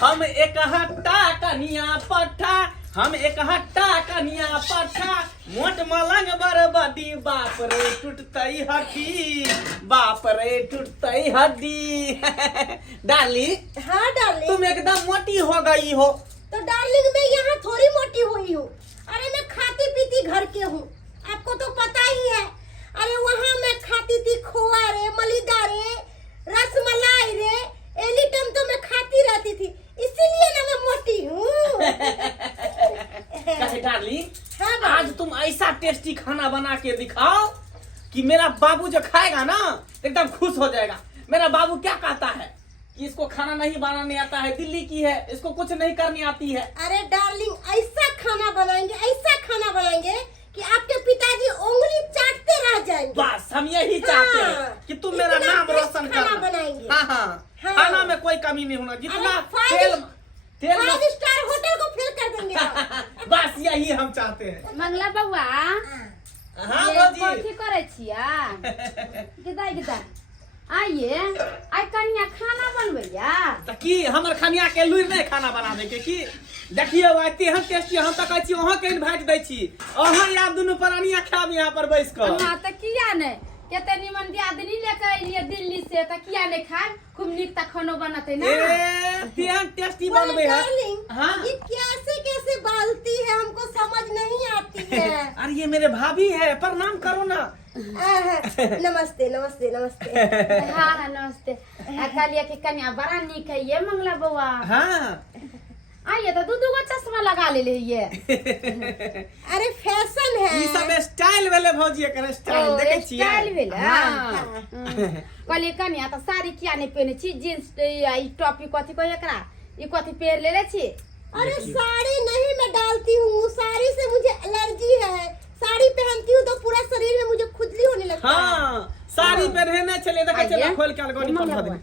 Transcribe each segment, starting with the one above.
हम एक हट्टा कनिया पट्टा, हम एक हट्टा कनिया पट्टा, मोट मलंग बरबदी, बाप रे टूटतई हड्डी, बाप रे टूटतई हड्डी। डार्लिंग, हाँ डार्लिंग, तुम एकदम मोटी हो गई हो। तो डार्लिंग मैं यहाँ थोड़ी मोटी हुई हूँ। अरे मैं खाती पीती घर के हूँ, आपको तो पता ही है। अरे वहाँ मैं खाती थी खोआ रे, मलिदा रे, रसमलाई रे, एनी टाइम तो मैं खाती रहती थी, इसीलिए ना मैं मोटी हूँ। डार्लिंग, हाँ आज तुम ऐसा टेस्टी खाना बना के दिखाओ कि मेरा बाबू जो खाएगा ना एकदम खुश हो जाएगा। मेरा बाबू क्या कहता है कि इसको खाना नहीं बनाने आता है, दिल्ली की है, इसको कुछ नहीं करनी आती है। अरे डार्लिंग ऐसा खाना बनाएंगे, ऐसा खाना बनाएंगे कि आपके पिताजी उंगली चाटते रह जाएंगे। बस हम यही चाहते हैं कि तुम मेरा नाम रोशन खाना करना। बनाएंगे। हाँ, हाँ। खाना में कोई कमी नहीं होना, जितना अरे तेल तेल 5 स्टार होटल को फेल कर देंगे आप। बस यही हम चाहते हैं। मंगला बउआ, हाँ ये बाजी, कथी करे छिया? किदा किदा आइए, आई कन्या खाना बनबैया। तो की हमर खनिया के लुर नहीं खाना बनावे के की? देखिए वाती हम टेस्टी हम तक छी, अहाँ के इनवाइट दै छी, अहाँ यार दुनू प्राणिया खाब यहाँ पर बैस कर। हां त किया ने केते निमन दियादनी लेके अइलिए दिल्ली से, त किया ने खाए? खूब नीक त खानो बनते ना। ए तेहन टेस्टी बनबे है। डार्लिंग, हाँ ये कैसे कैसे बालती है, हमको समझ नहीं आती है। अरे ये मेरे भाभी है, प्रणाम करो ना। नमस्ते नमस्ते नमस्ते। हां हां नमस्ते। कहलिए कि कन्या बड़ा नीक है ये मंगला बउआ। हाँ आइए तो दू गो चश्मा लगा ले ये। अरे फैशन है। ई सब स्टाइल वाले भौजी एकर स्टाइल देखे छियै। स्टाइल भेल। हाँ। कहलिए कन्या तो साड़ी किया नहीं पहने छी, जींस ई टॉप ई कथी कह एकरा ई कथी पहन ले छी? अरे साड़ी नहीं मैं डालती हूँ, साड़ी से मुझे एलर्जी है। साड़ी पहनती हूँ तो पूरा शरीर में मुझे खुजली होने लगता है। हाँ साड़ी पहने चले देखे चले खोल के अलगोनी पर धऽ दे।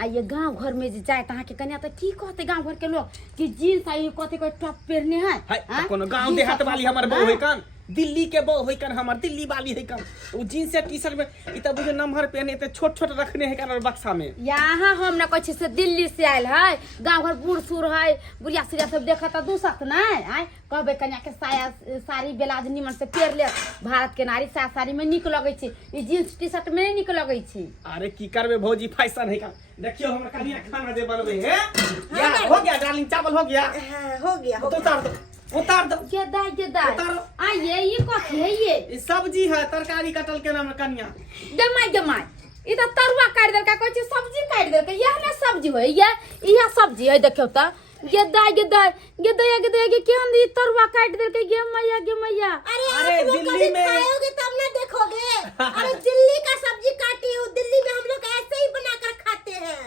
आइए गांव घर में जे जाए तहाँ के कन्या तो की कहते गांव घर के लोग कि जींस आई कथी कोई टॉप पहनने हैं। हाय कोनो गांव देहात वाली हमर बहू है कन, दिल्ली के बहू है कन, हमर दिल्ली वाली है कन। वो जींस या टी-शर्ट में इ त बुझे नंबर पहने ते छोट-छोट रखने है कन बक्सा में। यहाँ हम ना कहै छी से दिल्ली से आयल है, गांव घर बूढ़ सूढ़ है, बुढ़िया सुढ़िया सब देखत त दूसत नहीं आय कहबे कन्या के साया साड़ी ब्लाउज निमन से पहन ले। भारत के नारी साया साड़ी में निक लगै छी, ई जींस टी-शर्ट में नहीं निक लगै छी। अरे की करबे भौजी फैशन है कन। देखियो हमर कनिया खाना दे बनबे है। या हो गया डार्लिंग, चावल हो गया। हाँ, हो गया हो तो गया। उतार दो गेदाय उतारो। आइए ये कथी है ये? ई सब्जी है, तरकारी कटल के नाम कनिया। जमाई ई त तरुआ काट देलका, कहै छी सब्जी काट देलका। यह ना सब्जी होय ये, इहा सब्जी है। देखियो त गेदाय के केहन ई तरुआ काट देलकै। गे मैया अरे आप लोग कभी खाओगे तब ना देखोगे। अरे दिल्ली का सब्जी काटी हूँ, दिल्ली में हम लोग ऐसे ही बनाकर खाते हैं।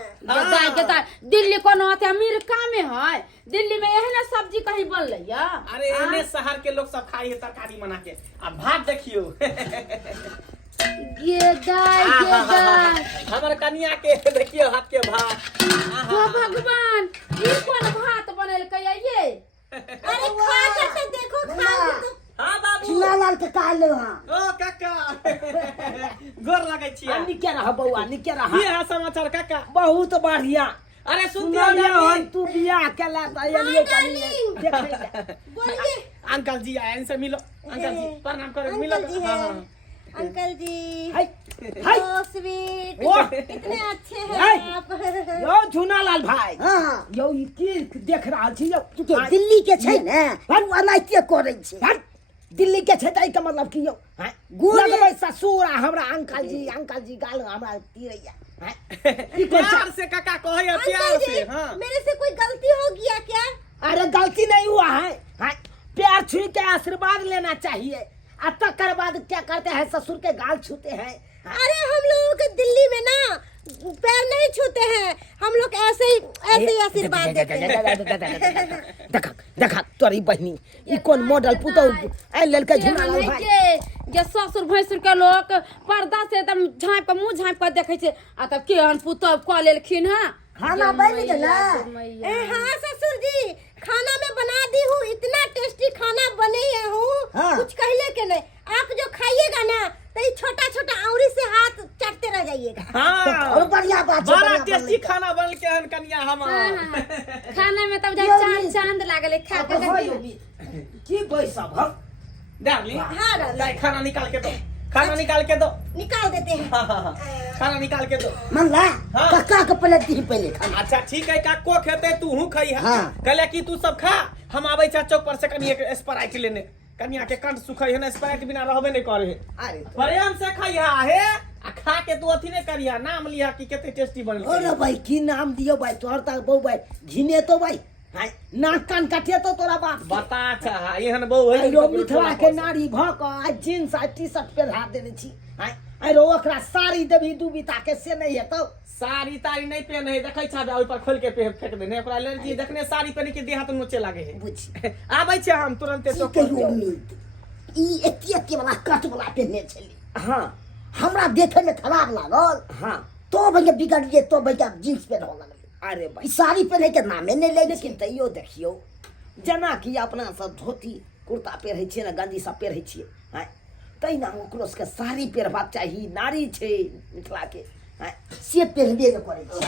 गेदाय दिल्ली कोनो अते अमेरिका में है, दिल्ली में एहन सब्जी कहीं बनलै या? अरे एने शहर के लोग सब खाई है तरकारी बना के। अब भात देखियो। गेदाय हमर कनिया के देखियो हाथ के भात। हो भगवान, ई कोन भात बनेलकै ये? अरे खा कर तो देखो, खा तो। हाँ बाबू। चुनालाल के कालो हां ओ काका। गोर लगै छियै। निके रह बउआ, निके रह। ये है समाचार काका। बहुत बढ़िया। अरे सुनिया हम तू बियाह केला त एलिए कनी बोलिए अंकल जी आए, इनसे मिलो। अंकल जी प्रणाम करो, मिलो। अंकल जी हाँ, है। हाँ। अंकल जी हाय हाय ओ स्वीट, ओ कितने अच्छे हाय। हैं आप। यो झुनालाल भाई हाँ यो ई की देख रहल छी यो के दिल्ली के छै ने, हम अनाइते करै छी। दिल्ली के छै त ई के मतलब की यो लगबै ससुर आ हमरा अंकल जी गाल हमरा तीरैया। प्यार से काका कहे है, प्यार अंकल से। जी हाँ मेरे से कोई गलती हो गया क्या? अरे गलती नहीं हुआ है। प्यार छू के आशीर्वाद लेना चाहिए। अब तक बाद क्या करते हैं, ससुर के गाल छूते हैं। अरे हम लोगों के दिल्ली में ना पैर नहीं छूते हैं, हम लोग ऐसे ही आशीर्वाद देते हैं। देखा तोरी बहनी ई कौन मॉडल पुतौ ए ललके झुनालाल भाई। जे ससुर भैंसुर के लोग पर्दा से एकदम झाँप के मुंह झाँप के देखे छे, आ तब केहन पुतौ क लेलखिन हां। खाना बन गेला? हाँ ससुर जी, खाना मैं बना दी हूँ, इतना टेस्टी खाना बने हूँ। हाँ। कुछ कहले के नहीं। आप जो खाइएगा ना तो छोटा छोटा आंगुरी से हाथ चाटते रह जाइएगा। हाँ और बढ़िया बात है, बड़ा बढ़िया टेस्टी बनलै। खाना बनल के हन कनिया हम। खाना बुझाई चांद चांद लागले खा के देखी की पैसा भग डार्लिंग हाँ डार्लिंग। लाए खाना निकाल के दो, खाना निकाल के दो। निकाल देते हैं। हाँ, खाना निकाल के दो। मन ला हाँ। कक्का के प्लेट दी पहले खाना। अच्छा ठीक है, काको खेते तू हूँ खाई है। हाँ। कहले कि तू सब खा, हम आवे छा चौक पर से कनी एक स्प्राइट लेने, कनिया के कंठ सुखई है ना, स्प्राइट बिना रहबे नहीं करे है। अरे प्रेम से खाइया है आ खा के तू अथी नहीं करिया, नाम लिया कि केते टेस्टी बनल। अरे भाई की नाम दियो भाई तोहर तक बहु भाई घिने तो भाई हाय नाक कान काटे तो तोरा बाप बता छा एहन बहु है आइरो मिथवा के नारी भक आ जींस आ टी शर्ट पे धा देने छी हाय आइरो ओकरा साड़ी देबी दुबिता के से नहीं है तो साड़ी तारी नहीं पहने है, देखै छा ओइ पर खोल के फेंक देने, ओकरा एलर्जी देखने साड़ी पहन के देह हाथ नोचे लागे है। बुझ आबै छे हम तुरंते तो के उम्मीद ई एती वाला कट वाला पहने छली। हां हमरा देखे में खराब लागल। हां तो भैया बिगड़ गए तो भैया जींस पे रह लगल। अरे ई भाई साड़ी पहने के नामे नहीं ले, लेकिन तैयो देखियो जना कि अपना सब धोती कुर्ता पहिरै छियै ना, गंजी सब पहिरै छियै हाय तैना ओकरो के साड़ी पहिरबाक चाही। नारी छै मिथिला के हाय से पहिरबे न करै छै।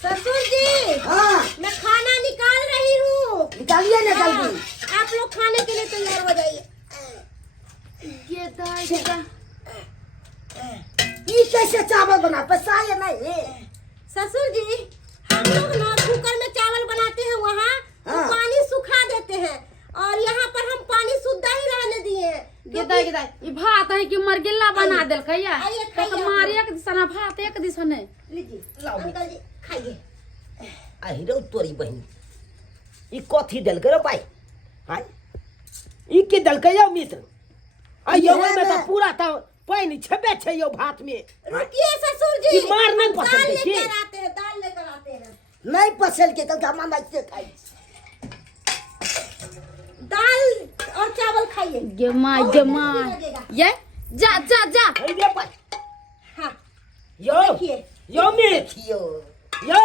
ससुर जी हाँ मैं खाना निकाल रही हूँ। निकालिए ना हाँ, जल्दी। आप लोग खाने के लिए तैयार हो जाइए। ये दाई ई कैसे चावल बना पैसा या नहीं? ससुर जी हम लोग ना कुकर में चावल बनाते हैं, वहाँ तो हाँ। पानी सुखा देते हैं और यहाँ पर हम पानी शुद्ध ही रहने दिए हैं। ये दाई ई भात है कि मरगिल्ला बना देल कहिया आइए, खाइए तो आप मारी लोग। एक दिशा भात एक दिशा नहीं। लीजिए लाओ। अंकल जी खाइए। अहिरो तोरी बहिनी ई कथी डलकै रे भाई हाय ई के डलकै यो मित्र आयो में तो पूरा तो पानी छबे छै यो भात में। रुकिए ससुर जी, ई मार नहीं हम पसंद दाल है, लेकर की? आते हैं, दाल लेकर आते हैं। नहीं पसल के कल हम ऐसे खाई दाल और चावल खाइए। गेमा और गेमा टेस्टी लगेगा। ये जा जा जा हे रे भाई हाँ यो देखिए। यो देखियो यो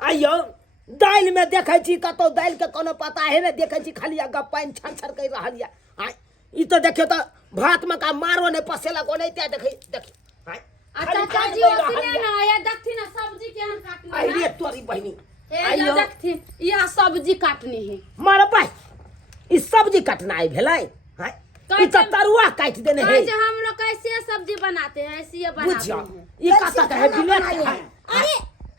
आयो दाल में देखै छी कतो दाल के कोनो पता है ने, देखै छी खाली अगा पानी छर छर कर रहल या हाय ई तो देखियो तो भात में का मारो ने पसेला को नहीं ते देखै देखियो हाय अच्छा चाची ओसने ना ये देखती ना सब्जी केहन काटनी आई है रे तोरी बहिनी ए ये देखती यह सब्जी काटनी है। मार भाई ई सब्जी काटना है भेलै हाय ई तो तरुआ काट देने है। कहे हम लोग कैसे सब्जी बनाते हैं ऐसे ये बनाते बुझिया हैं। ई काटा का है बिलेट है। अरे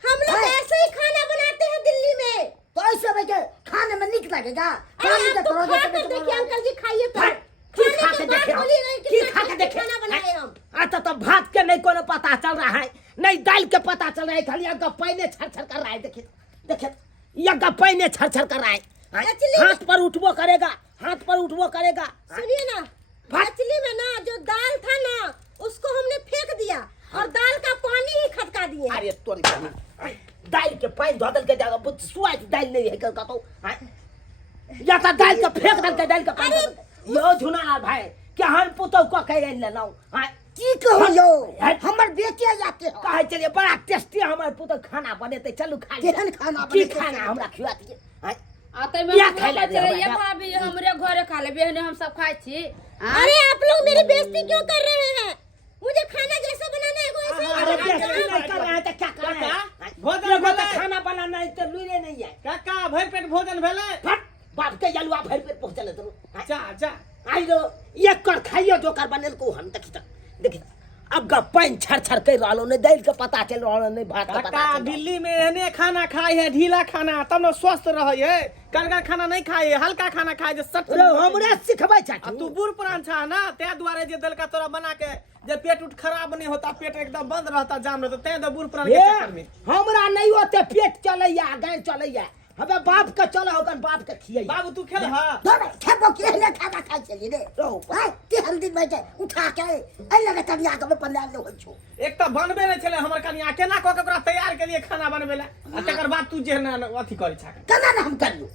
हम लोग ऐसे ही खाना बनाते हैं दिल्ली में। तो ऐसे में के खाने में निक लगेगा अरे आप तो खा कर देखिए अंकल जी, खाइए तो। की खा के खाने के देखे बाद बोलिएगा कि की कितना खा के टेस्टी देखे खाना बनाए हम। अच्छा तो भात के नहीं कोनो पता चल रहा है, नहीं दाल के पता चल रहा है, खाली अग्गा पानी छर छर कर रहा है। देखिए देखिए ये अग्गा पानी छर छर कर रहा है Actually- हाथ पर उठबो करेगा, हाथ पर उठबो करेगा। सुनिए ना, मछली में ना जो दाल था ना उसको हमने फेंक दिया और दाल का पानी ही खटका दिए। अरे तोरी बहनी दाल के पानी धो दल के जाएगा बुझ सुआई दाल नहीं है का तो या तो दाल के फेंक दल के दाल का पानी धो दल। यो झुना भाई क्या हम पुतो को कह रहे लेनाऊ हां की कहो यो हमर बेटे जाते हो कहे चलिए बड़ा टेस्टी हमर पुतो खाना बनेते चलू खा ले केहन खाना बने खाना हमरा खिला दिए हां आते में क्या खाइला दे ये हमरा? भाभी हमरे घरे खा ले बहने हम सब खाई छी। हाँ? अरे आप लोग मेरी बेइज्जती क्यों कर रहे हैं? मुझे खाना जैसा बनाना है वैसे ही अरे बनाना बेइज्जती है। नहीं कर रहा है तो क्या कर रहा काका, है भोजन ये भेलै? खाना बनाना है तो लुइरे नहीं है काका भर पेट भोजन भेलै? फट बाप के जलवा भर पे पहुंचले तो अच्छा अच्छा आइरो एक कर खाइयो जो कर बनेल को हम देखी अब गा पानी छर छर कर रहलो ने दाल के पता चल रहलो ने भात का पता काका चल दिल्ली में एहने खाना खाए है, ढीला खाना, तब न स्वस्थ रहे है। करगर खाना नहीं खाए, हल्का खाना खाए जे सट रे हमरे सिखबै आ चाची तू बूढ़ पुरान छा ना, ते द्वारे जे दलका तोरा बना के जे पेट उठ खराब नहीं होता, पेट एकदम बंद रहता, जाम रहता, ते तो बूढ़ पुरान के चक्कर में। हमरा नहीं होते पेट चलैया गाय चलैया हबे बाप के चला होगन बाप के खियै बाबू तू खेल हा धरे खेबो के ले खाना खाइ चली रे रो भाई ते हल्दी में के उठा के ए लगे तनिया के में पल्ला ले होइ छो एक तो बनबे नहीं छले हमर कनिया, केना क के ओकरा तैयार के लिए खाना बनबे ला, आ तकर बाद तू जे ना अथी करै छा केना ना हम करियो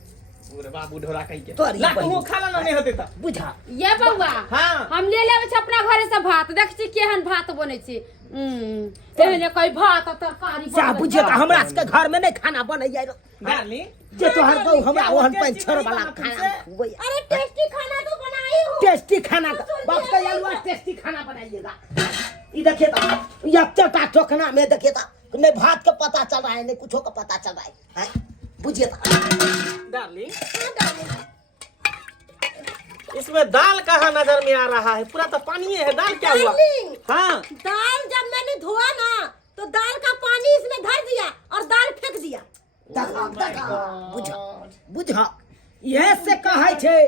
ओरे बाबू ढोरा कहि के तोरी ला तू बहिन। खाला ना नहीं होते त बुझा ये बउआ हाँ। हम ले लेबे छी अपना घरे से भात, देख छी केहन भात बनै छी। तेहने कोई भात और तरकारी जा बनबै बुझे छै। का हमरा के घर में नहीं खाना बनैया रो डार्लिंग जे तोहर गौ हमरा क्या वो ओहन टेस्टी पंचर नहीं वाला बना खाना तुमसे? खुबैया अरे टेस्टी खाना तो बनाई हूँ। टेस्टी खाना का बाप का अलवा टेस्टी खाना बनाइएगा। ये देखिए तो ये चटा चोखना में देखिए तो नहीं भात का पता चल रहा है नहीं कुछ का पता चल रहा है हैं? बुझिए डार्लिंग, हाँ डार्लिंग, इसमें दाल कहाँ नजर में आ रहा है? पूरा तो पानी है, दाल क्या हुआ? डार्लिंग, हाँ, दाल जब मैंने धोआ ना तो दाल का पानी इसमें धर दिया और दाल फेंक दिया। बुझा बुझा यह से कहै छै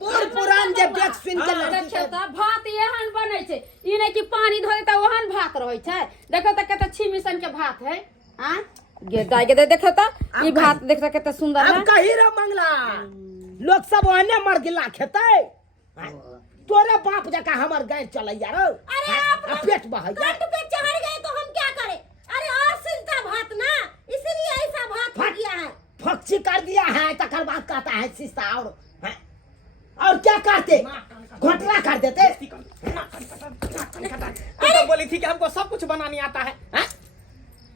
बूढ़ पुरान जे देख सुन के लड़की देखियो त भात एहन बनै छै, ई नै कि पानी धो देता ओहन भात रहै छै। देखो त कते छिमिसन के भात है। हां गे गाय के देखो त ई भात देख त कते सुंदर है। अब कही रे मंगला लोग सब ओहने मर गिला खेतै। तोरे बाप जका हमर गाय चलैया रो। अरे आप पेट बहै कट पे चढ़ गए तो हम क्या करें? अरे और सिलता भात ना, इसलिए ऐसा भात हो गया है। फक्सी कर दिया है तकर बाद कहता है सिस्ता और क्या करते? घोटला कर देते। तू तो बोली थी कि हमको सब कुछ बनाने आता है, हैं?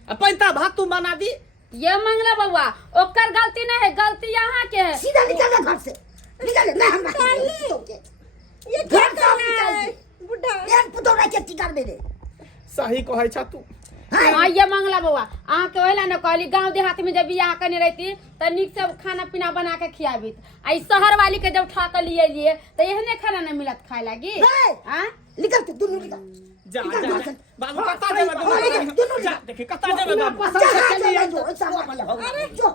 अब पैंता भात तुम बना दी। ये मंगला बउआ ओकर गलती नहीं है, गलती यहाँ के है। सीधा निकल घर से, निकल नहीं हम नहीं ये क्या घर से कर निकल रहा है दे। बुढ़ा? एक पुतो ना के कर दे दे। सही कहै छ तू। हाँ ये मंगला बउआ अहाँ के ओहिला न कहली गांव देहात में जब बियाह करने रहती त निक से खाना पीना बना के खियाबी। आई शहर वाली के जब ठा के लिए तो एहने खाना न मिलत खाए लागी। हां निकल तू दोनों निकल। जा बाबू कता जेबे दोनों जा देखे कता जेबे बाबू। पसंद से चले जो ऐसा अरे जो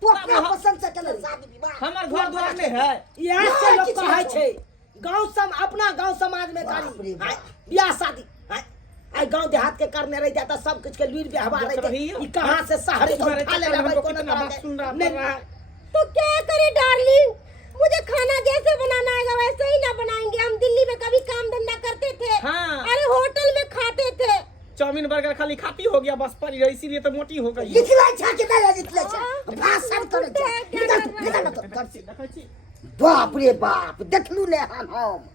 तू अपना पसंद से चले शादी विवाह। हमर घर द्वार में है। यहाँ से लोग कहै छै गांव अपना गांव समाज में करी बियाह शादी। आई गांव देहात के करने रह जाता सब कुछ के लूर व्यवहार रही ई कहां से शहर तो उठा ले भाई कोन तरह तो क्या करे डार्लिंग? मुझे खाना जैसे बनाना आएगा वैसे ही ना बनाएंगे। हम दिल्ली में कभी काम धंधा करते थे। हाँ। अरे होटल में खाते थे। चाउमीन बर्गर खाली खाती हो गया बस परी रही, इसीलिए तो मोटी हो गई। निकला छा के ना निकले छा भाषण करे निकल तो घर से। देखै छी बाप रे बाप देखलू ने हम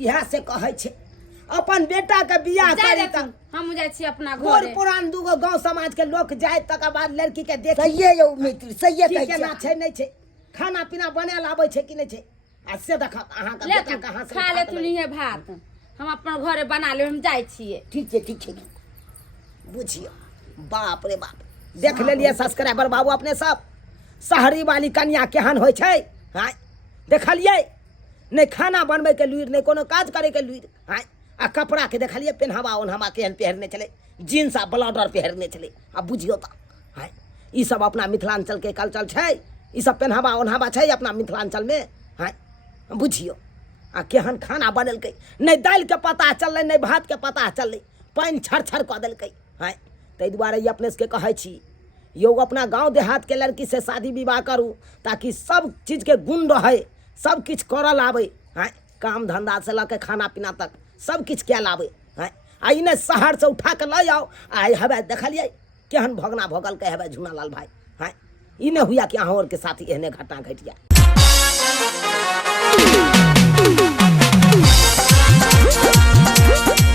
यहां से कहै छै अपन बेटा के बियाह करी त हम जाय छी अपना बूढ़ घर। पुरान दूगो गांव समाज के लोग जाए तक बाद लड़की के देख सही है मित्र, सही है की केना छै नहीं छै खाना पीना बने लाबै छै कि नहीं छै आ से देख अहाँ का ले बेटा कहां से खा ले तू नहीं है भात, हम अपना घरे बना ले, हम जाय छिए। ठीक छै बुझियो बाप रे बाप देख लेलिए सब्सक्राइबर बाबू अपने सब शहरी वाली कन्या केहन होइ छै। हां देखलिए नहीं खाना बनबे के लुइर नहीं कोनो काज करे के लुइर। हां आ कपड़ा के देखलिए पेनहवा ओनहवा केहन पहनने चले जींस आ ब्लाउजर पहनने चले। अब बुझियो त हां ई सब अपना मिथिलांचल के कल्चर छै। ई सब पेनहवा ओनहवा छै अपना मिथिलांचल में। हां बुझियो आ केहन खाना बनेलकै नहीं दाल के पता चललै नहीं भात के पता चललै पानी छर कऽ देलकै। हां ताहि दुआरे ई अपने से कहै छी योग अपना गांव देहात के लड़की से शादी विवाह करू ताकि सब चीज के गुण रहे, सब किछ करल आवे। हां काम धंधा से लऽ के खाना पीना तक सब किछ क्या लावे। हां आई ने शहर से उठा के लै आओ आई हवे देखलिए केहन भगना भगल के हवे झुनालाल भाई। हां ई ने हुआ कि अहाँ और के साथ एहने घटना घट जाए।